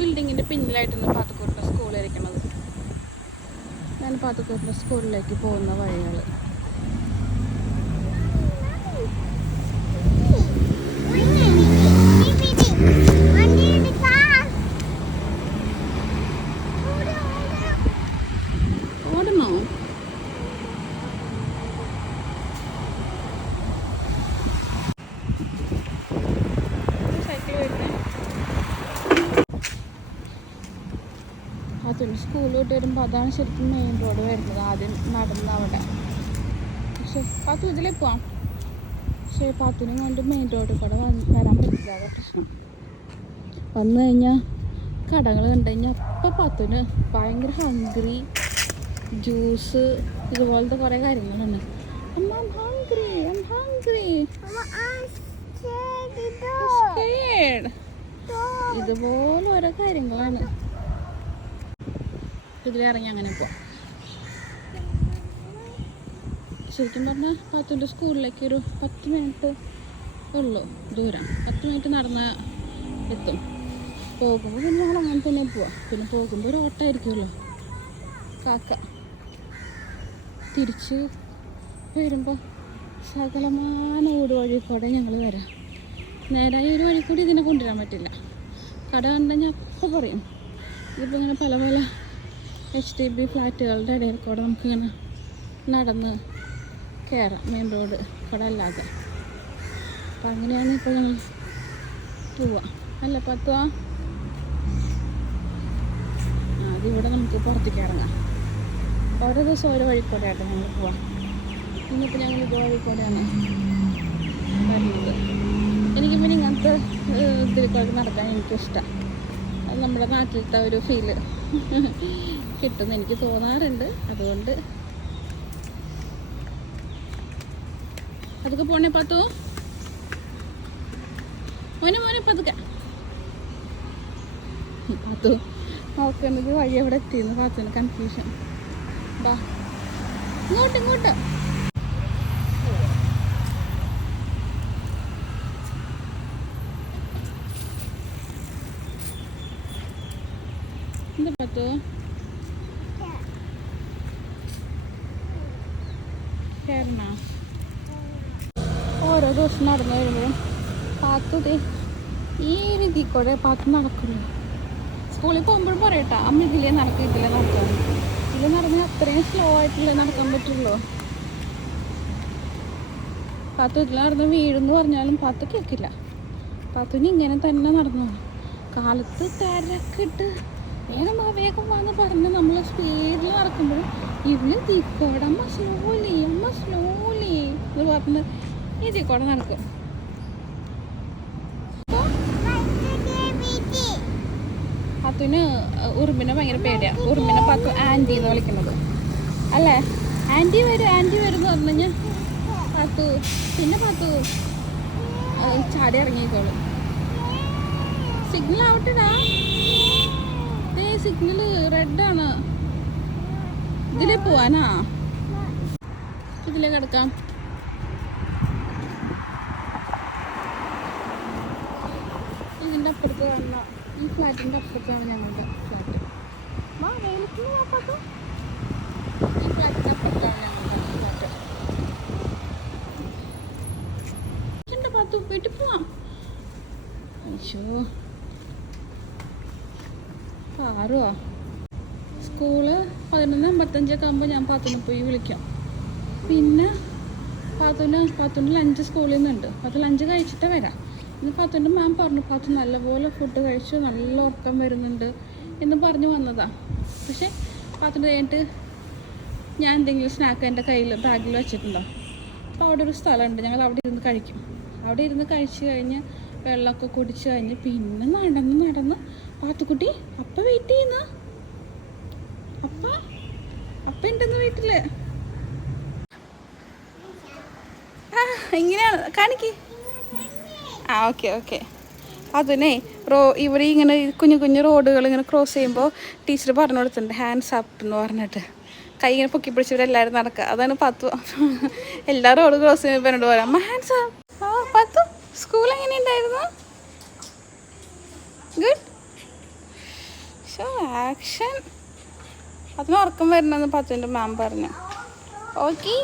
ബിൽഡിങ്ങിൻ്റെ പിന്നിലായിട്ടാണ് പാത്തക്കൂട്ടിലെ സ്കൂൾ ഇരിക്കുന്നത്. ഞാൻ പാത്തക്കൂട്ടിലെ സ്കൂളിലേക്ക് പോകുന്ന വഴികൾ. ഓടണോ? സൈക്കിൾ വരുന്നേ. അതിന് സ്കൂൾ വിട്ട് വരുമ്പോൾ അതാണ് ശരിക്കും മെയിൻ റോഡ് വരുന്നത്. ആദ്യം നടന്ന അവിടെ. പക്ഷെ പാത്തു ഇതിലേ പോവാം. പക്ഷേ പാത്തുവിനെ കൊണ്ട് മെയിൻ റോഡിൽ കൂടെ വരാൻ പറ്റില്ല. അതാ പ്രശ്നം. വന്നു കഴിഞ്ഞാൽ കടകൾ കണ്ടു കഴിഞ്ഞാൽ അപ്പം പാത്തുവിന് ഭയങ്കര ഹംഗ്രി, ജ്യൂസ് ഇതുപോലത്തെ കുറേ കാര്യങ്ങളുണ്ട്. അമ്മ I'm hungry. ഇതുപോലെ ഓരോ കാര്യങ്ങളാണ്. ഇതിലിറങ്ങി അങ്ങനെ പോവാം. ശരിക്കും പറഞ്ഞാൽ പാത്തുവിൻ്റെ സ്കൂളിലേക്ക് ഒരു 10 മിനിറ്റ് ഉള്ളൂ ദൂരം. 10 മിനിറ്റ് നടന്ന് എത്തും. പോകുമ്പോൾ പിന്നെ ഞങ്ങൾ അങ്ങനെ തന്നെ പോവാം. പിന്നെ പോകുമ്പോൾ ഒരു ഓട്ടമായിരിക്കുമല്ലോ കാക്ക. തിരിച്ച് വരുമ്പോൾ സകലമാന ഊട് വഴി കൂടെ ഞങ്ങൾ വരാം. നേരായി ഒരു വഴി കൂടി ഇതിനെ കൊണ്ടുവരാൻ പറ്റില്ല. കട കണ്ടുകഴിഞ്ഞാൽ അപ്പം പറയും. ഇതിപ്പോൾ ഇങ്ങനെ പല പല HDB ഫ്ലാറ്റുകളുടെ ഇടയിൽ കൂടെ നമുക്കിങ്ങനെ നടന്ന് കയറാം. മെയിൻ റോഡ് കൂടെ അല്ലാതെ. അപ്പം അങ്ങനെയാണ് ഇപ്പോൾ ഞങ്ങൾ പോവാം. അല്ല പത്തുവാ. അതിവിടെ നമുക്ക് പുറത്തേക്ക് ഇറങ്ങാം. ഓരോ ദിവസം ഓരോ വഴിക്കൂടെയായിട്ട് ഞങ്ങൾ പോവാം. ഇന്നിപ്പോൾ ഞങ്ങൾ ഇത് വഴിക്കൂടെയാണ് വരുന്നത്. എനിക്ക് പിന്നെ ഇങ്ങനത്തെ ഇതിലേക്കൊക്കെ നടക്കാൻ എനിക്കിഷ്ടം. അത് നമ്മുടെ നാട്ടിലത്തെ ഒരു ഫീല് കിട്ടുമെന്ന് എനിക്ക് തോന്നാറുണ്ട്. അതുകൊണ്ട് അതൊക്കെ പോണേ പത്തു. മോനെ പതുക്കെ പത്തു നോക്കുന്നത് വഴി എവിടെ എത്തിയെന്ന് പാത്തുവിന് കൺഫ്യൂഷൻ. ബാ ഇങ്ങോട്ട് എന്താ പത്തു കയറണ? ഓരോ ദിവസം നടന്നു വരുമ്പോഴും പാത്തു ഈ രീതിയിൽ കൂടെ പാത്തു നടക്കുന്നു. സ്കൂളിൽ പോകുമ്പോഴും പറയട്ടാ അമ്മ ഇതിലേ നടക്കും ഇതിലേ നടക്കാൻ. ഇതിൽ നടന്നാൽ അത്രയും സ്ലോ ആയിട്ടില്ലേ നടക്കാൻ പറ്റുള്ളൂ. പാത്തു ഇതിൽ നടന്ന് വീഴെന്ന് പറഞ്ഞാലും പാത്തു കേൾക്കില്ല. പാത്തുവിന് ഇങ്ങനെ തന്നെ നടന്നു. കാലത്ത് തിരക്കിട്ട് വേഗം വന്ന് പറഞ്ഞ് നമ്മൾ സ്പീഡിൽ നടക്കുമ്പോഴും ഇവള് തീക്കോടെ അമ്മ സ്ലോലി എന്ന് പറഞ്ഞ് ഈ തീക്കോടെ നടക്കും. പാത്തുവിന് ഉറുമ്പിനെ ഭയങ്കര പേടിയാണ്. ഉറുമ്പിനെ പാത്തു ആൻറ്റി എന്ന് വിളിക്കുന്നത് അല്ലേ. ആൻറ്റി വരും എന്ന് പറഞ്ഞു കഴിഞ്ഞാൽ പാത്തു ചാടി ഇറങ്ങിക്കോളും. സിഗ്നൽ ആവട്ടെടാ. സിഗ്നൽ റെഡാണ്. ഇതിലേ പോവാനാ? ഇതിലേ കിടക്കാം. ഇതിൻ്റെ അപ്പുറത്ത് കാണുന്ന ഈ ഫ്ലാറ്റിൻ്റെ അപ്പുറത്താണ് ഞങ്ങളുടെ ഫ്ലാറ്റ്. ഈ ഫ്ലാറ്റിൻ്റെ അപ്പുറത്താണ് ഞങ്ങളുടെ ഫ്ലാറ്റ്. പത്തു വീട്ടിൽ പോവാം. അയ്യോ പാറുവാ. സ്കൂള് 11:55 ആകുമ്പോൾ ഞാൻ പാത്തുവിനെ പോയി വിളിക്കാം. പിന്നെ പാത്തുവിന് ലഞ്ച് സ്കൂളിൽ നിന്നുണ്ട്. പാത്തു ലഞ്ച് കഴിച്ചിട്ടേ വരാം. ഇന്ന് പാത്തുവിൻ്റെ മാം പറഞ്ഞു പാത്തു നല്ലപോലെ ഫുഡ് കഴിച്ചു, നല്ല ഉറക്കം വരുന്നുണ്ട് എന്ന് പറഞ്ഞു വന്നതാ. പക്ഷേ പാത്തുവിൻ്റെ കഴിഞ്ഞിട്ട് ഞാൻ എന്തെങ്കിലും സ്നാക്ക് എൻ്റെ ബാഗിൽ വെച്ചിട്ടുണ്ടോ. അപ്പോൾ അവിടെ ഒരു സ്ഥലമുണ്ട്, ഞങ്ങൾ അവിടെ ഇരുന്ന് കഴിക്കും. അവിടെ ഇരുന്ന് കഴിച്ച് കഴിഞ്ഞ് വെള്ളമൊക്കെ കുടിച്ച് കഴിഞ്ഞ് പിന്നെ നടന്ന് പാത്തുക്കുട്ടി അപ്പ വെയിറ്റ് ചെയ്യുന്ന അപ്പ ഉണ്ടെന്ന് വീട്ടില്. ഇങ്ങനെയാണ് കാണിക്ക്. ഓക്കെ അതിനെ ഇവിടെ ഇങ്ങനെ കുഞ്ഞു റോഡുകൾ ഇങ്ങനെ ക്രോസ് ചെയ്യുമ്പോൾ ടീച്ചർ പറഞ്ഞു കൊടുത്തിട്ടുണ്ട് ഹാൻഡ്സ് അപ്പ് എന്ന് പറഞ്ഞിട്ട്. കൈ ഇങ്ങനെ പൊക്കി പിടിച്ച് ഇവരെല്ലാവരും നടക്കുക. അതാണ് പത്തു എല്ലാ റോഡ് ക്രോസ് ചെയ്യുമ്പോൾ എന്നോട് പറയാം അമ്മ ഹാൻഡ്സ് അപ്പ്. പത്തു സ്കൂൾ എങ്ങനെയുണ്ടായിരുന്നു? ഗുഡ്. ആക്ഷൻ. അതിന് ഉറക്കം വരണമെന്ന് പത്തുവിൻ്റെ മാം പറഞ്ഞു. ഓക്കെ.